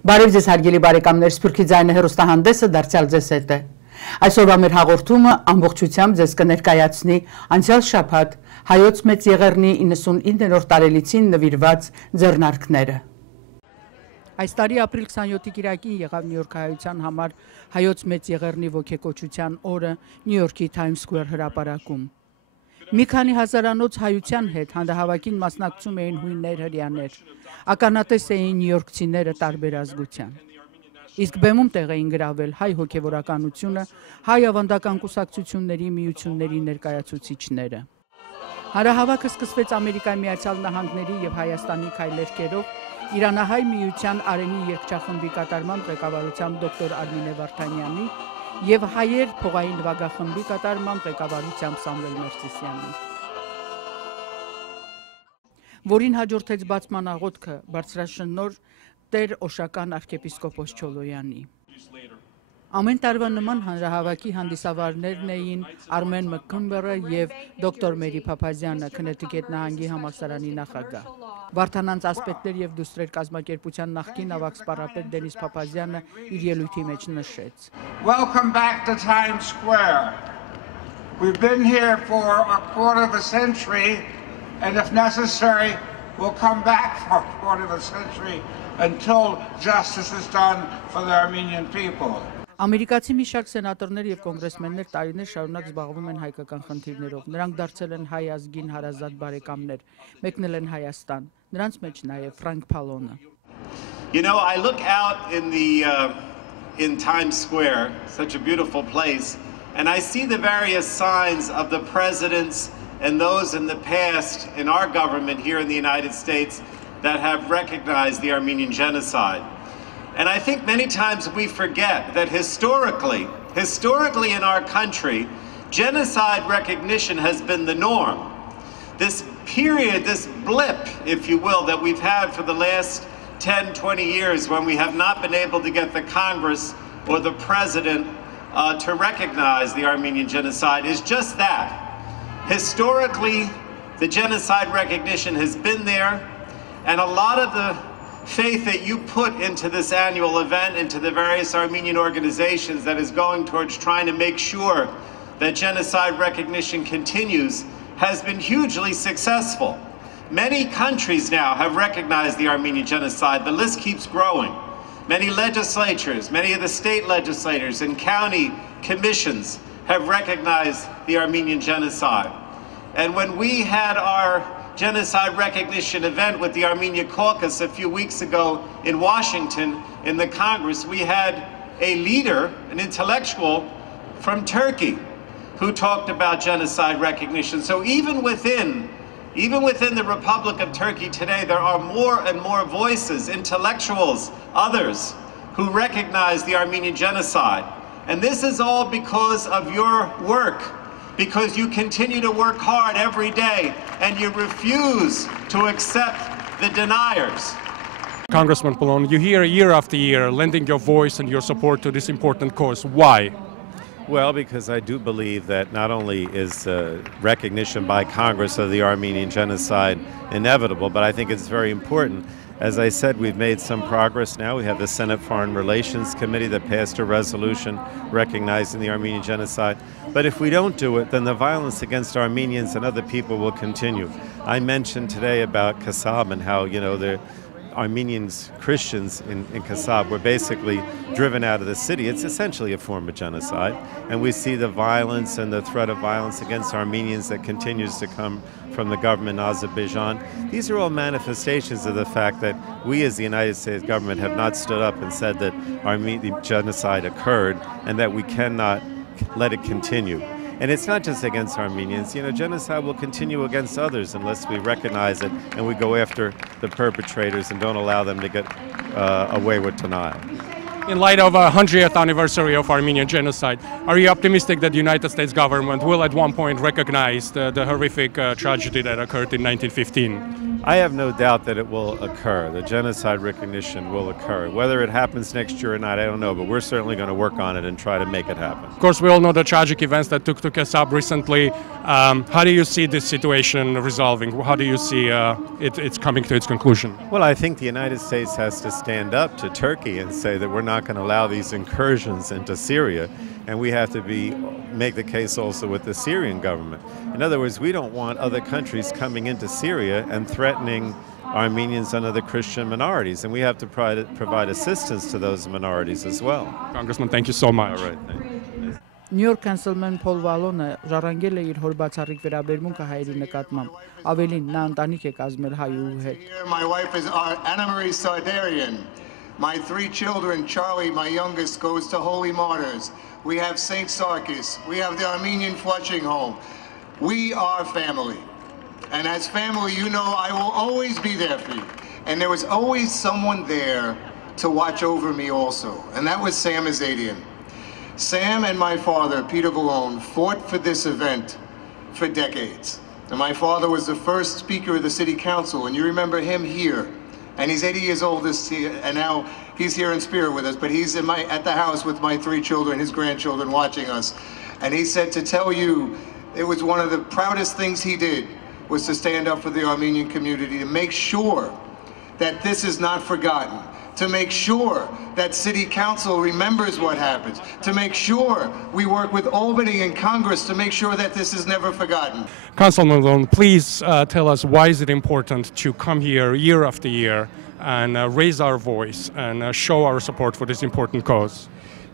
Բարև ձեզ հարգելի բարեկամներ, Սփյուռքի ձայնը հեռուստահանդեսը դարձյալ ձեզ հետ է։ Այսօրվա մեր հաղորդումը ամբողջությամբ ձեզ կներկայացնի անցյալ շաբաթ հայոց մեծ եղեռնի 99-րդ տարելիցին նվիրված ձեռնարկները։ Այս տարի ապրիլ 27-ի կիրակին եղավ Նյու Յորքի հայության համար հայոց մեծ եղեռնի ոգեկոչության օրը Նյու Յորքի Times Square հրապարակում։ Մի քանի հազարանոց հայության հետ հանդահավաքին մասնակցում էին հույններ, հրեաներ, ականատես էին նյույորքցիները տարբեր ազգության։ Իսկ բեմում տեղ էին գրավել հայ հոգևորականությունը, հայ ավանդական կուսակցությունների միությունների ներկայացուցիչները։ Հանրահավաքը սկսվեց Ամերիկայի Միացյալ Նահանգների եւ Հայաստանի քայլերկերով Իրանահայ միության Արենի երգչախմբի կատարման ղեկավարությամբ դոկտոր Արմինե Վարդանյանի եւ հայեր փողային նվագախմբի կատարման ղեկավարությամբ Սամվել Մերսիսյանի, որին հաջորդեց բացման աղոթքը բարձրաշնորհ Տեր Օշական arczepiskopos Չոլոյանի։ Ամեն տարվա նման հանրահավաքի հանդիսավարներն էին Արմեն Մքմբերը եւ դոկտոր Մերի Փափազյանը, Քնեթիքեթ նահանգի համալսարանի նախագահ։ Վարդանանց ասպետներ եւ դուստրեր կազմակերպության նախկին ավագ սպառապետ Դենիս Փափազյանը իր ելույթի մեջ նշեց. Welcome back to Times Square. We've been here for a quarter of a century, and if necessary, we'll come back for a quarter of a century until justice is done for the Armenian people. Ամերիկացի մի շարք սենատորներ եւ կոնգրեսմեններ տարիներ շարունակ զբաղվում են հայկական խնդիրներով։ Նրանք դարձել են հայ ազգին հարազատ բարեկամներ, մեկնել են Հայաստան։ Նրանց մեջ նաեւ Ֆրանկ Փալոնը։ You know, I look out in Times Square, such a beautiful place, and I see the various signs of the presidents and those in the past in our government here in the United States that have recognized the Armenian genocide. And I think many times we forget that historically in our country, genocide recognition has been the norm. This period, this blip, if you will, that we've had for the last 10, 20 years when we have not been able to get the Congress or the president to recognize the Armenian genocide is just that. Historically, the genocide recognition has been there, and a lot of the faith that you put into this annual event, into the various Armenian organizations that is going towards trying to make sure that genocide recognition continues, has been hugely successful. Many countries now have recognized the Armenian genocide. The list keeps growing. Many legislatures, many of the state legislators and county commissions have recognized the Armenian genocide. And when we had our genocide recognition event with the Armenia Caucus a few weeks ago in Washington in the Congress, we had a leader, an intellectual from Turkey who talked about genocide recognition. So even within the Republic of Turkey today, there are more and more voices, intellectuals, others who recognize the Armenian genocide. And this is all because of your work, because you continue to work hard every day and you refuse to accept the deniers. Congressman Pallone, you're here year after year lending your voice and your support to this important cause. Why? Well, because I do believe that not only is recognition by Congress of the Armenian genocide inevitable, but I think it's very important. As I said, we've made some progress now. We have the Senate Foreign Relations Committee that passed a resolution recognizing the Armenian genocide. But if we don't do it, then the violence against Armenians and other people will continue. I mentioned today about Kasab and how, you know, the Armenians, Christians in Kasab were basically driven out of the city. It's essentially a form of genocide. And we see the violence and the threat of violence against Armenians that continues to come from the government in Azerbaijan. These are all manifestations of the fact that we as the United States government have not stood up and said that Armenian genocide occurred and that we cannot let it continue. And it's not just against Armenians. You know, genocide will continue against others unless we recognize it and we go after the perpetrators and don't allow them to get away with denial. In light of a 100th anniversary of Armenian genocide, are you optimistic that the United States government will at one point recognize the horrific tragedy that occurred in 1915? I have no doubt that it will occur. The genocide recognition will occur. Whether it happens next year or not, I don't know, but we're certainly going to work on it and try to make it happen. Of course, we all know the tragic events that took us up recently. How do you see this situation resolving? How do you see it's coming to its conclusion? Well, I think the United States has to stand up to Turkey and say that we're not going to allow these incursions into Syria, and we have to make the case also with the Syrian government. In other words, we don't want other countries coming into Syria and threatening Armenians and other Christian minorities, and we have to provide assistance to those minorities as well. Congressman, thank you so much. All right, thank you. Նյու Յորք կանսելմեն Փոլ Վալոնը ժառանգել է իր հոր բացառիկ վերաբերմունքը հայերի նկատմամբ, ավելին նա ընտանիք է կազմել հայուհու հետ։ My wife is Anna Marie Sardarian. My 3 children, Charlie, my youngest, goes to Holy Martyrs. We have St. Sarkis. We have the Armenian Flushing Home. We are family. And as family, you know I will always be there for you. And there was always someone there to watch over me also. And that was Sam Azadian. Sam and my father, Peter Vallone, fought for this event for decades. And my father was the first speaker of the city council, and you remember him here. And he's 80 years old this year, and now he's here in spirit with us, but he's at the house with my 3 children, his grandchildren, watching us. And he said to tell you, it was one of the proudest things he did, was to stand up for the Armenian community, to make sure that this is not forgotten, to make sure that City Council remembers what happens, to make sure we work with Albany and Congress to make sure that this is never forgotten. Councilman Malone, please tell us why is it important to come here year after year and raise our voice and show our support for this important cause?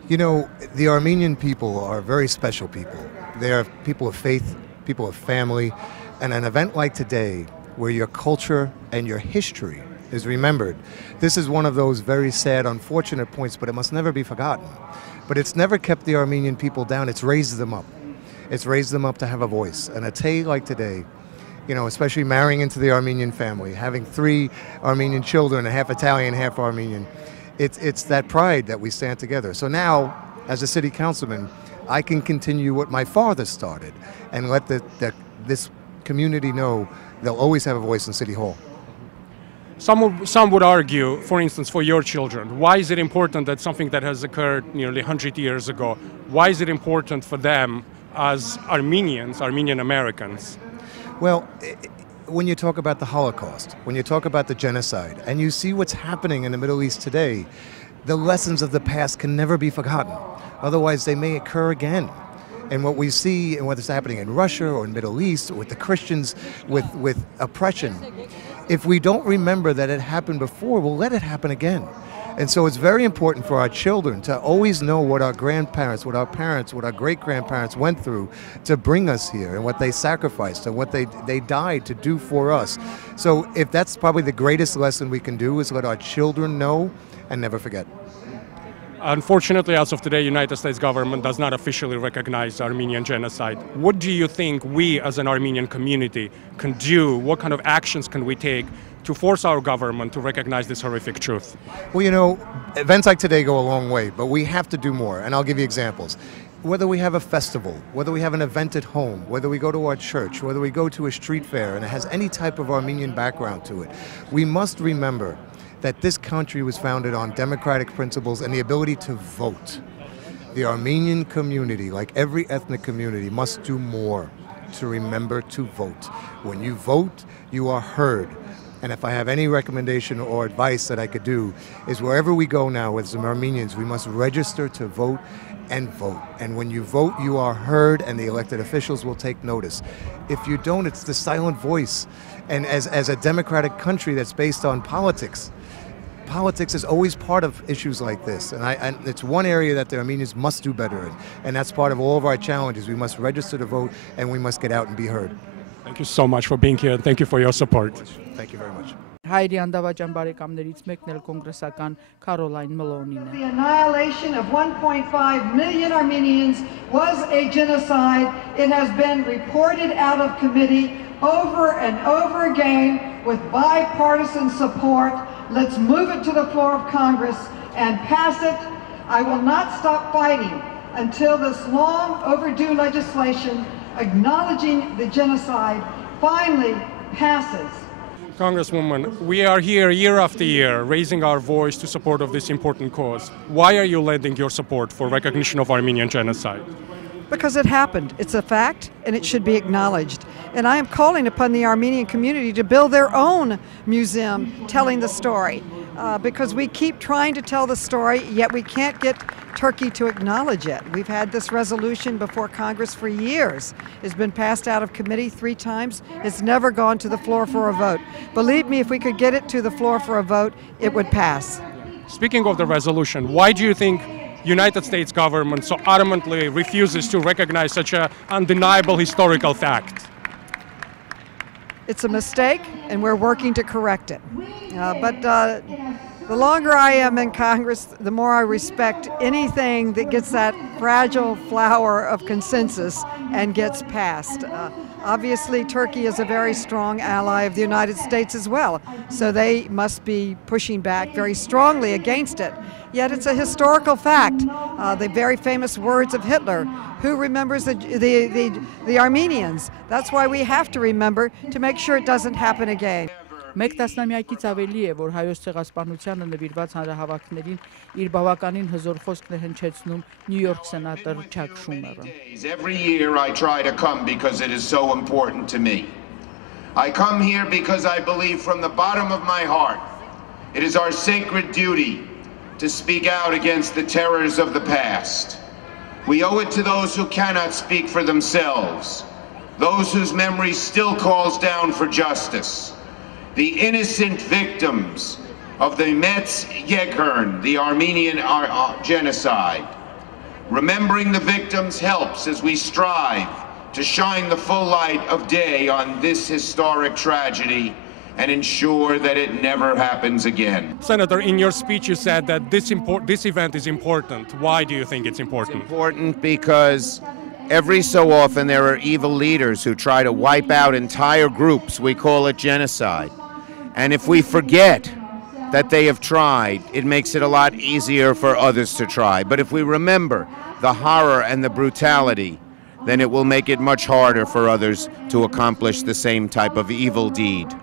You know, the Armenian people are very special people. They are people of faith, people of family, and an event like today where your culture and your history is remembered. This is one of those very sad, unfortunate points, but it must never be forgotten. But it's never kept the Armenian people down, it's raised them up. It's raised them up to have a voice. And a day like today, you know, especially marrying into the Armenian family, having 3 Armenian children, half Italian, half Armenian, it's that pride that we stand together. So now, as a city councilman, I can continue what my father started and let this community know they'll always have a voice in City Hall. Some would argue, for instance, for your children, why is it important that something that has occurred nearly 100 years ago, why is it important for them as Armenians, Armenian Americans? Well, when you talk about the Holocaust, when you talk about the genocide, and you see what's happening in the Middle East today, the lessons of the past can never be forgotten. Otherwise, they may occur again. And what we see and what's happening in Russia or in the Middle East with the Christians, with oppression, if we don't remember that it happened before, we'll let it happen again. And so it's very important for our children to always know what our grandparents, what our parents, what our great-grandparents went through to bring us here and what they sacrificed and what they died to do for us. So if that's probably the greatest lesson we can do is let our children know and never forget. Unfortunately, as of today, United States government does not officially recognize Armenian genocide. What do you think we as an Armenian community can do? What kind of actions can we take to force our government to recognize this horrific truth? Well, you know, events like today go a long way, but we have to do more, and I'll give you examples. Whether we have a festival, whether we have an event at home, whether we go to our church, whether we go to a street fair and it has any type of Armenian background to it, we must remember that this country was founded on democratic principles and the ability to vote. The Armenian community, like every ethnic community, must do more to remember to vote. When you vote, you are heard. And if I have any recommendation or advice that I could do, is wherever we go now with some Armenians, we must register to vote and vote. And when you vote, you are heard and the elected officials will take notice. If you don't, it's the silent voice. And as a democratic country that's based on politics, politics is always part of issues like this, and it's one area that the Armenians must do better in, and that's part of all of our challenges. We must register to vote, and we must get out and be heard. Thank you so much for being here, and thank you for your support. Thank you very much. Հայերի անդավաճան բարեկամներից մեկն էլ կոնգրեսական Կարոլայն Մլոնին է։ The annihilation of 1.5 million Armenians was a genocide. It has been reported out of committee over and over again with bipartisan support. Let's move it to the floor of Congress and pass it. I will not stop fighting until this long overdue legislation acknowledging the genocide finally passes. Congresswoman, we are here year after year raising our voice to support of this important cause. Why are you lending your support for recognition of Armenian genocide? Because it happened. It's a fact, and it should be acknowledged. And I am calling upon the Armenian community to build their own museum telling the story. Because we keep trying to tell the story, yet we can't get Turkey to acknowledge it. We've had this resolution before Congress for years. It's been passed out of committee 3 times. It's never gone to the floor for a vote. Believe me, if we could get it to the floor for a vote, it would pass. Speaking of the resolution, why do you think United States government so adamantly refuses to recognize such an undeniable historical fact? It's a mistake, and we're working to correct it. The longer I am in Congress, the more I respect anything that gets that fragile flower of consensus and gets passed. Obviously, Turkey is a very strong ally of the United States as well, so they must be pushing back very strongly against it. Yet it's a historical fact. The very famous words of Hitler, who remembers the Armenians? That's why we have to remember to make sure it doesn't happen again. Մեկ տասնամյակից ավելի է, որ հայոց ցեղասպանությանը նվիրված հանրահավաքներին իր բավականին հզոր խոսքն է հնչեցնում Նյու Յորք սենատոր Չակ Շումերը. Every year I try to come because it is so important to me. I come here because I believe from the bottom of my heart it is our sacred duty to speak out against the terrors of the past. We owe it to those who cannot speak for themselves, those whose memory still calls down for justice. The innocent victims of the Metz Yeghern, the Armenian genocide. Remembering the victims helps as we strive to shine the full light of day on this historic tragedy and ensure that it never happens again. Senator, in your speech you said that this event is important. Why do you think it's important? It's important because every so often there are evil leaders who try to wipe out entire groups. We call it genocide. And if we forget that they have tried, it makes it a lot easier for others to try. But if we remember the horror and the brutality, then it will make it much harder for others to accomplish the same type of evil deed.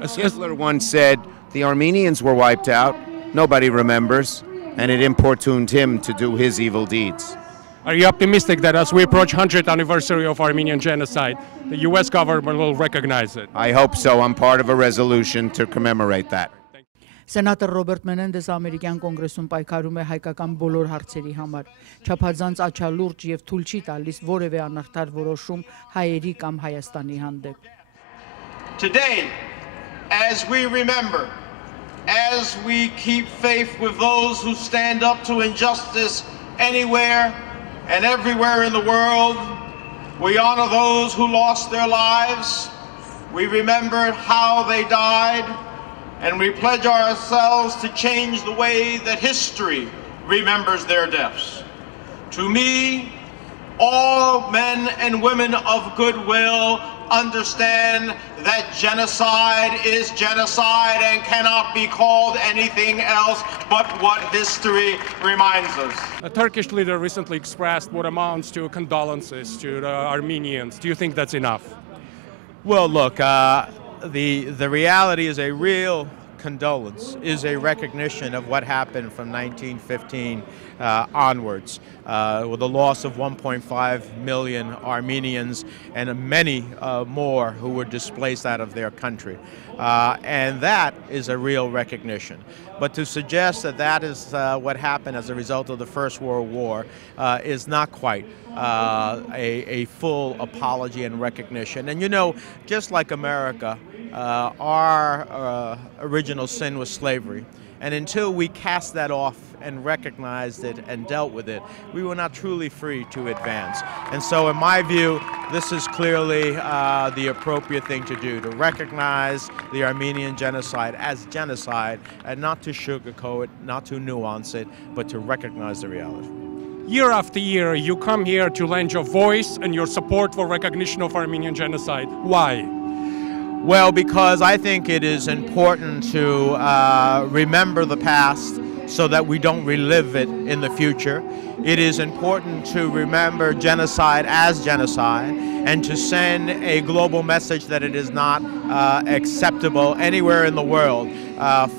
Hitler once said, the Armenians were wiped out, nobody remembers, and it importuned him to do his evil deeds. Are you optimistic that as we approach 100th anniversary of Armenian genocide, the U.S. government will recognize it? I hope so. I'm part of a resolution to commemorate that. Սենատոր Ռոբերտ Մենենդեսը ամերիկյան կոնգրեսում պայքարում է հայկական բոլոր հարցերի համար, չափազանց աչալուրջ եւ թույլ չի տալիս որևէ անարդար որոշում հայերի կամ Հայաստանի հանդեպ. Today, as we remember, as we keep faith with those who stand up to injustice anywhere and everywhere in the world, we honor those who lost their lives, we remember how they died, and we pledge ourselves to change the way that history remembers their deaths. To me, all men and women of goodwill understand that genocide is genocide and cannot be called anything else but what history reminds us. A Turkish leader recently expressed what amounts to condolences to the Armenians. Do you think that's enough? Well, look, the reality is a real condolence, is a recognition of what happened from 1915 onwards, with the loss of 1.5 million Armenians and many more who were displaced out of their country. And that is a real recognition. But to suggest that that is what happened as a result of the First World War is not quite a full apology and recognition. And you know, just like America, our original sin was slavery. And until we cast that off and recognized it and dealt with it, we were not truly free to advance. And so in my view, this is clearly the appropriate thing to do, to recognize the Armenian genocide as genocide and not to sugarcoat it, not to nuance it, but to recognize the reality. Year after year, you come here to lend your voice and your support for recognition of Armenian genocide. Why? Well, because I think it is important to remember the past so that we don't relive it in the future. It is important to remember genocide as genocide and to send a global message that it is not acceptable anywhere in the world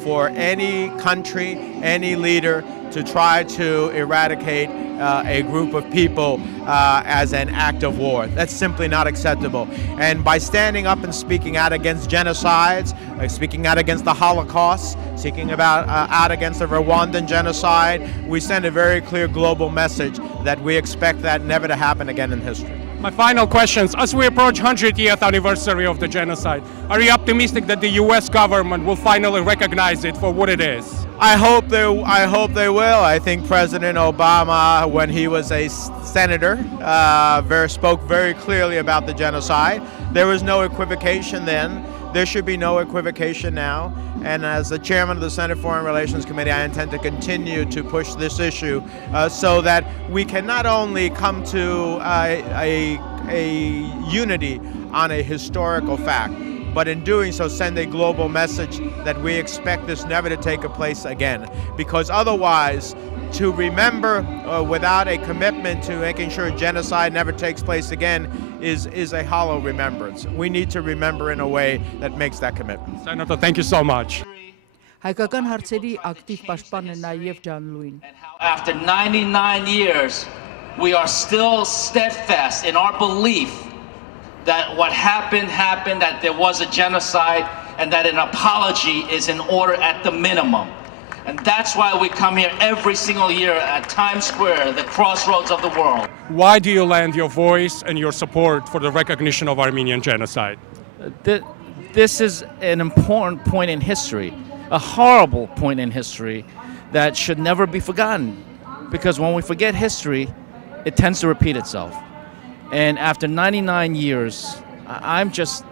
for any country, any leader to try to eradicate a group of people as an act of war. That's simply not acceptable. And by standing up and speaking out against genocides, speaking out against the Holocaust, speaking out against the Rwandan genocide, we send a very clear global message that we expect that never to happen again in history. My final questions, as we approach 100th anniversary of the genocide, are you optimistic that the US government will finally recognize it for what it is? I hope they will. I think President Obama, when he was a senator, spoke very clearly about the genocide. There was no equivocation then. There should be no equivocation now. And as the chairman of the Senate Foreign Relations Committee, I intend to continue to push this issue so that we can not only come to a unity on a historical fact, but in doing so send a global message that we expect this never to take place again. Because otherwise, to remember without a commitment to making sure genocide never takes place again is a hollow remembrance. We need to remember in a way that makes that commitment. Senator, thank you so much. Հայկական հարցերի ակտիվ պաշտպան է նաև Ջան Լուին. After 99 years, we are still steadfast in our belief that what happened, that there was a genocide, and that an apology is in order at the minimum. And that's why we come here every single year at Times Square, the crossroads of the world. Why do you lend your voice and your support for the recognition of Armenian genocide? This is an important point in history, a horrible point in history that should never be forgotten. Because when we forget history, it tends to repeat itself. And after 99 years, I'm just,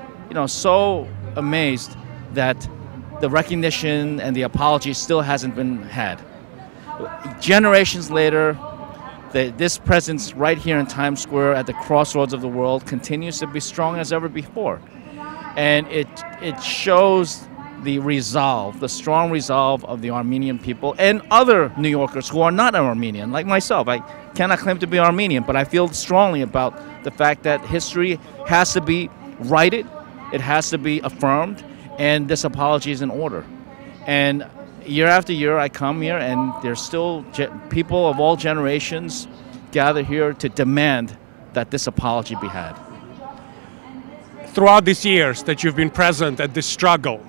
so amazed that the recognition and the apology still hasn't been had. Generations later, this presence right here in Times Square at the crossroads of the world continues to be strong as ever before. And it shows the resolve, the strong resolve of the Armenian people and other New Yorkers who are not Armenian, like myself. I cannot claim to be Armenian, but I feel strongly about the fact that history has to be righted, it has to be affirmed, and this apology is in order. And year after year, I come here, and there's still people of all generations gather here to demand that this apology be had. Throughout these years that you've been present at this struggle,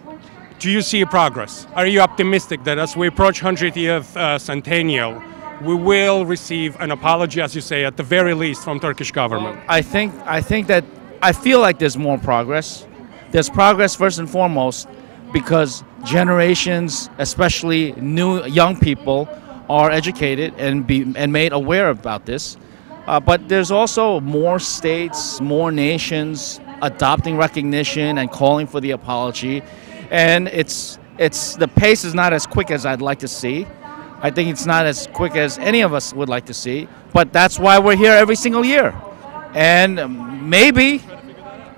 do you see progress? Are you optimistic that as we approach 100th centennial, we will receive an apology, as you say, at the very least from Turkish government? I feel like there's more progress. There's progress first and foremost because generations, especially young people, are educated and made aware about this. But there's also more states, more nations adopting recognition and calling for the apology. And the pace is not as quick as I'd like to see. I think it's not as quick as any of us would like to see, but that's why we're here every single year. And maybe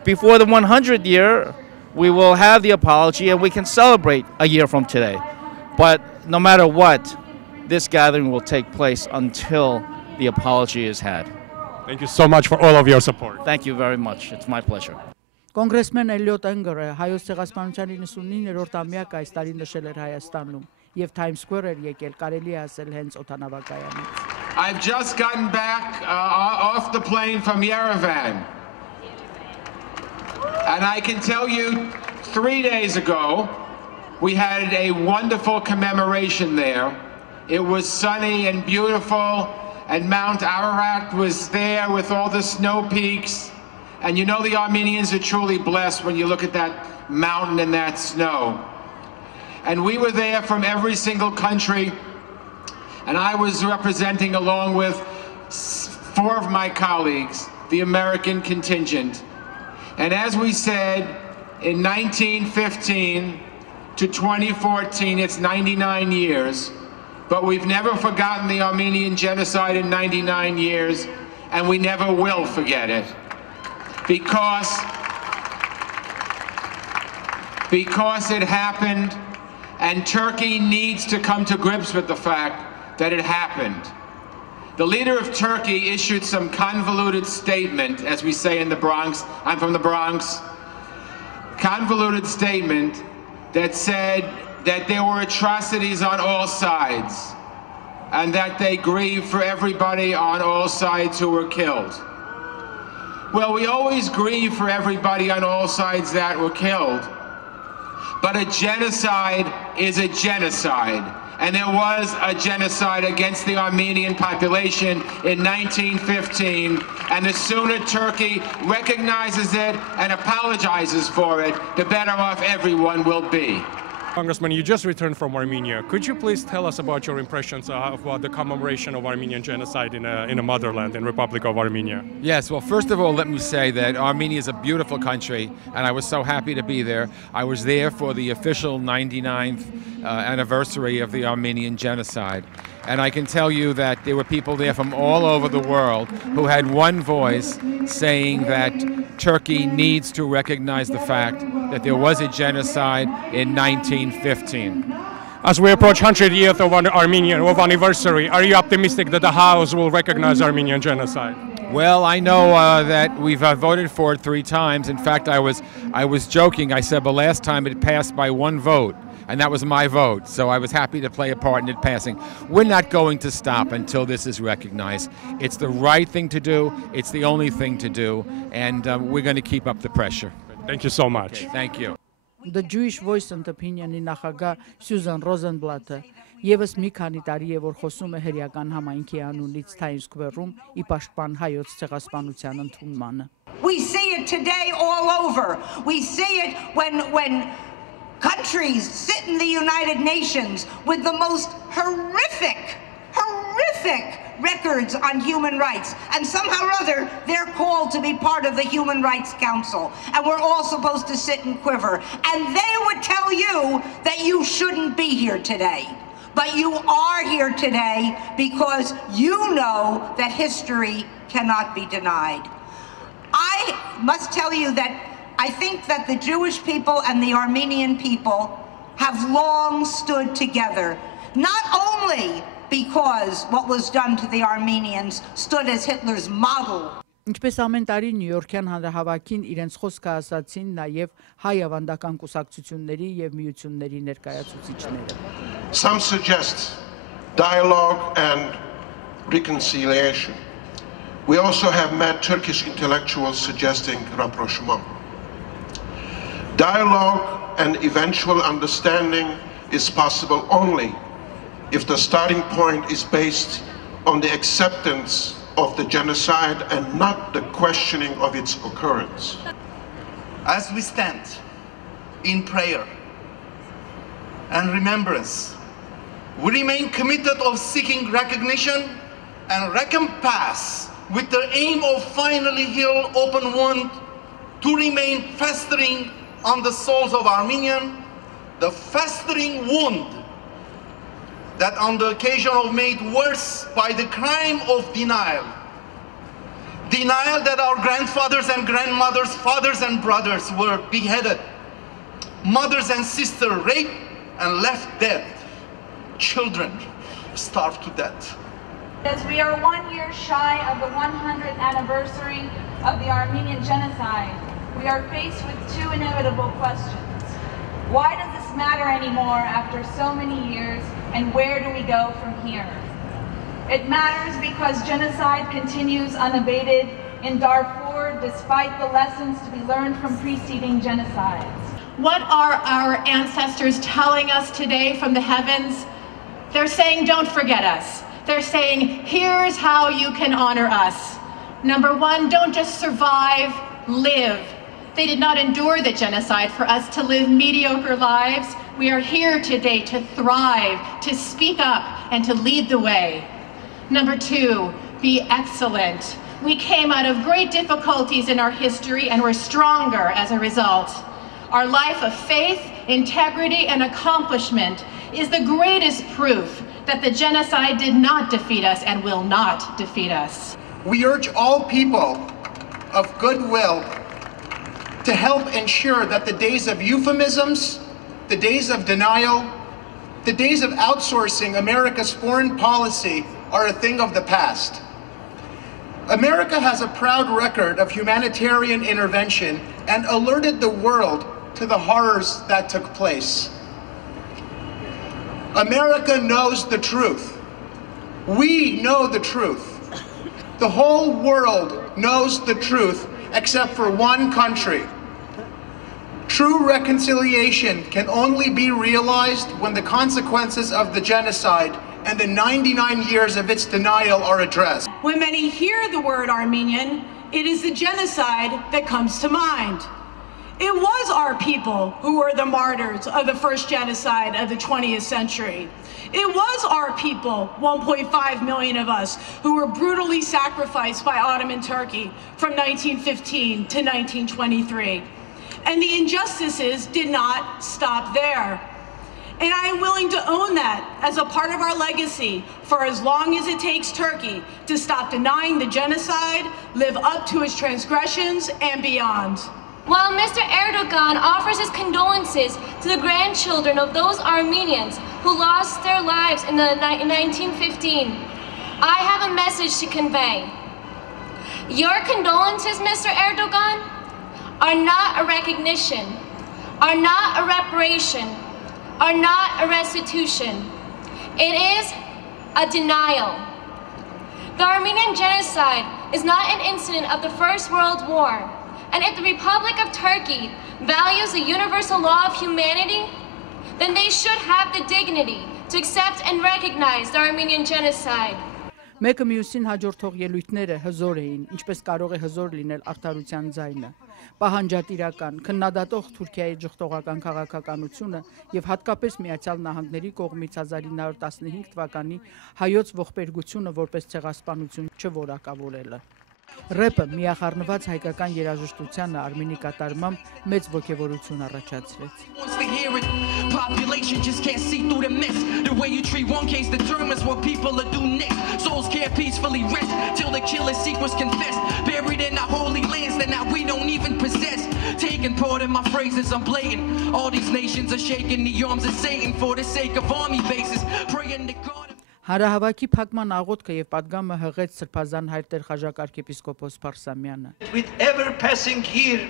before the 100th year, we will have the apology and we can celebrate a year from today. But no matter what, this gathering will take place until the apology is had. Thank you so much for all of your support. Thank you very much. It's my pleasure. Կոնգրեսմեն Էլիոտ Ընգրը հայոց ցեղասպանության 99-րդ ամյակը այս տարի նշել էր Հայաստանում եւ Times Square էր եկել, կարելի է ասել հենց օդանավակայանից. I've just gotten back off the plane from Yerevan. And I can tell you 3 days ago we had a wonderful commemoration there. It was sunny and beautiful, and Mount Ararat was there with all the snow peaks. And you know the Armenians are truly blessed when you look at that mountain and that snow. And we were there from every single country, and I was representing, along with 4 of my colleagues, the American contingent. And as we said, in 1915 to 2014, it's 99 years, but we've never forgotten the Armenian genocide in 99 years, and we never will forget it. Because it happened And Turkey needs to come to grips with the fact that it happened. The leader of Turkey issued some convoluted statement, as we say in the Bronx. I'm from the Bronx. Convoluted statement that said that there were atrocities on all sides and that they grieve for everybody on all sides who were killed. Well, we always grieve for everybody on all sides that were killed, but a genocide is a genocide. And there was a genocide against the Armenian population in 1915, and the sooner Turkey recognizes it and apologizes for it, the better off everyone will be. Congressman, you just returned from Armenia. Could you please tell us about your impressions of the commemoration of Armenian genocide in a motherland, in Republic of Armenia? Yes, well, first of all, let me say that Armenia is a beautiful country, and I was so happy to be there. I was there for the official 99th anniversary of the Armenian genocide. And I can tell you that there were people there from all over the world who had one voice saying that Turkey needs to recognize the fact that there was a genocide in 1915. As we approach 100 years of anniversary, are you optimistic that the House will recognize Armenian genocide? Well, I know that we've voted for it 3 times. In fact, I was joking. I said the last time it passed by 1 vote. And that was my vote, so I was happy to play a part in it passing. We're not going to stop until this is recognized. It's the right thing to do, it's the only thing to do, and we're going to keep up the pressure. Thank you so much. Okay, thank you. The Jewish Voice ընտպինյանի նախագահ Սյուզան Ռոզենբլատը եւս մի քանի տարի է որ խոսում է հերյական համայնքի անունից Times Square-ում ի պաշտպան հայոց ցեղասպանության ընդունմանը. We see it today all over. We see it when countries sit in the United Nations with the most horrific records on human rights, and somehow or other they're called to be part of the Human Rights Council, and we're all supposed to sit and quiver, and they would tell you that you shouldn't be here today. But you are here today because you know that history cannot be denied. I must tell you that I think that the Jewish people and the Armenian people have long stood together, not only because what was done to the Armenians stood as Hitler's model. Ինչպես ամեն տարի Նյույորքյան հանրահավաքին իրենց խոսքը ասացին նաև հայ ավանդական կուսակցությունների եւ միությունների ներկայացուցիչները. Some suggest dialogue and reconciliation. We also have met Turkish intellectuals suggesting rapprochement. Dialogue and eventual understanding is possible only if the starting point is based on the acceptance of the genocide and not the questioning of its occurrence. As we stand in prayer and remembrance, we remain committed of seeking recognition and recompense with the aim of finally heal open wound to remain festering on the souls of Armenians, the festering wound that on the occasion of made worse by the crime of denial. Denial that our grandfathers and grandmothers, fathers and brothers were beheaded, mothers and sisters raped and left dead, children starved to death. As we are 1 year shy of the 100th anniversary of the Armenian genocide, we are faced with 2 inevitable questions. Why does this matter anymore after so many years, and where do we go from here? It matters because genocide continues unabated in Darfur despite the lessons to be learned from preceding genocides. What are our ancestors telling us today from the heavens? They're saying, don't forget us. They're saying, here's how you can honor us. Number 1, don't just survive, live. They did not endure the genocide for us to live mediocre lives. We are here today to thrive, to speak up, and to lead the way. Number 2, be excellent. We came out of great difficulties in our history and we're stronger as a result. Our life of faith, integrity, and accomplishment is the greatest proof that the genocide did not defeat us and will not defeat us. We urge all people of goodwill to help ensure that the days of euphemisms, the days of denial, The days of outsourcing America's foreign policy are a thing of the past. America has a proud record of humanitarian intervention and alerted the world to the horrors that took place. America knows the truth. We know the truth. The whole world knows the truth except for one country. True reconciliation can only be realized when the consequences of the genocide and the 99 years of its denial are addressed. When many hear the word Armenian, it is the genocide that comes to mind. It was our people who were the martyrs of the first genocide of the 20th century. It was our people, 1.5 million of us, who were brutally sacrificed by Ottoman Turkey from 1915 to 1923. And the injustices did not stop there. And I am willing to own that as a part of our legacy for as long as it takes Turkey to stop denying the genocide, live up to its transgressions, and beyond. While Mr. Erdogan offers his condolences to the grandchildren of those Armenians who lost their lives in 1915, I have a message to convey. Your condolences, Mr. Erdogan, are not a recognition, are not a reparation, are not a restitution. It is a denial. The Armenian genocide is not an incident of the First World War. And if the Republic of Turkey values the universal law of humanity, then they should have the dignity to accept and recognize the Armenian genocide. Մեկը մյուսին հաջորդող ելույթները հզոր էին, ինչպես կարող է հզոր լինել արդարության ձայնը։ Պահանջատիրական, քննադատող Թուրքիայի ճխտողական քաղաքականությունը եւ հատկապես Միացյալ Նահանգների կողմից 1915 թվականի հայոց ողբերգությունը որպես ցեղասպանություն չորակավորելը։ Ռեպը միախառնված հայկական երաժշտությանը արմենի կատարմամբ մեծ ոգևորություն առաջացրեց։ Population just can't see through the mess. The way you treat one case determines what people will do next. Souls can't peacefully rest till the killing secrets confess. Buried in our holy lands that now we don't even possess. Taking part in my phrases, I'm blatant. All these nations are shaking the arms of Satan for the sake of army bases. Praying to God. Հանրահավաքի փակման աղոթքը եւ պատգամը հղեց Սրբազան հայր Տեր Խաչակարգ-Եպիսկոպոս Փարսամյանը։ With ever passing year,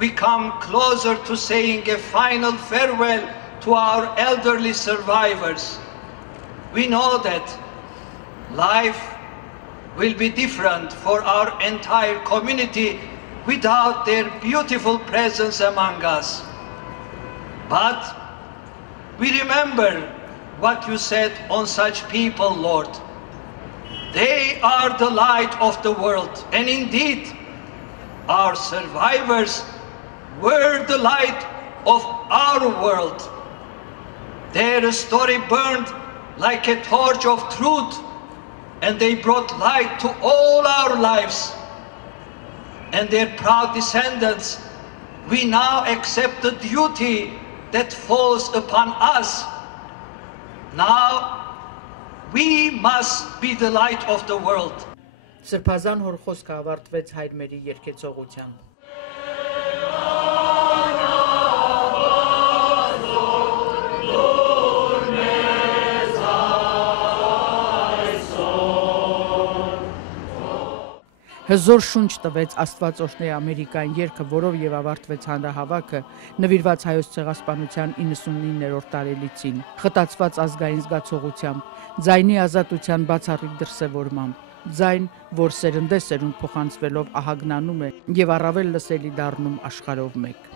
we come closer to saying a final farewell to our elderly survivors. We know that life will be different for our entire community without their beautiful presence among us. But we remember what you said on such people, Lord. They are the light of the world, and indeed, our survivors were the light of our world. Their story burned like a torch of truth, and they brought light to all our lives. And their proud descendants, we now accept the duty that falls upon us. Now, we must be the light of the world. Սրբազան հոր խոսքը ավարտվեց հայրմերի երգեցողությամբ։ Հզոր շունչ տվեց Աստվածօրհնե Ամերիկային երգը, որով եւ ավարտվեց հանրահավաքը, նվիրված հայոց ցեղասպանության 99-րդ տարելիցին, խտացված ազգային զգացողությամբ, ձայնի ազատության բացառիկ դրսևորմամբ, ձայն, որ սերնդե սերունդ փոխանցվելով ահագնանում է եւ առավել լսելի դառնում աշխարհով մեկ։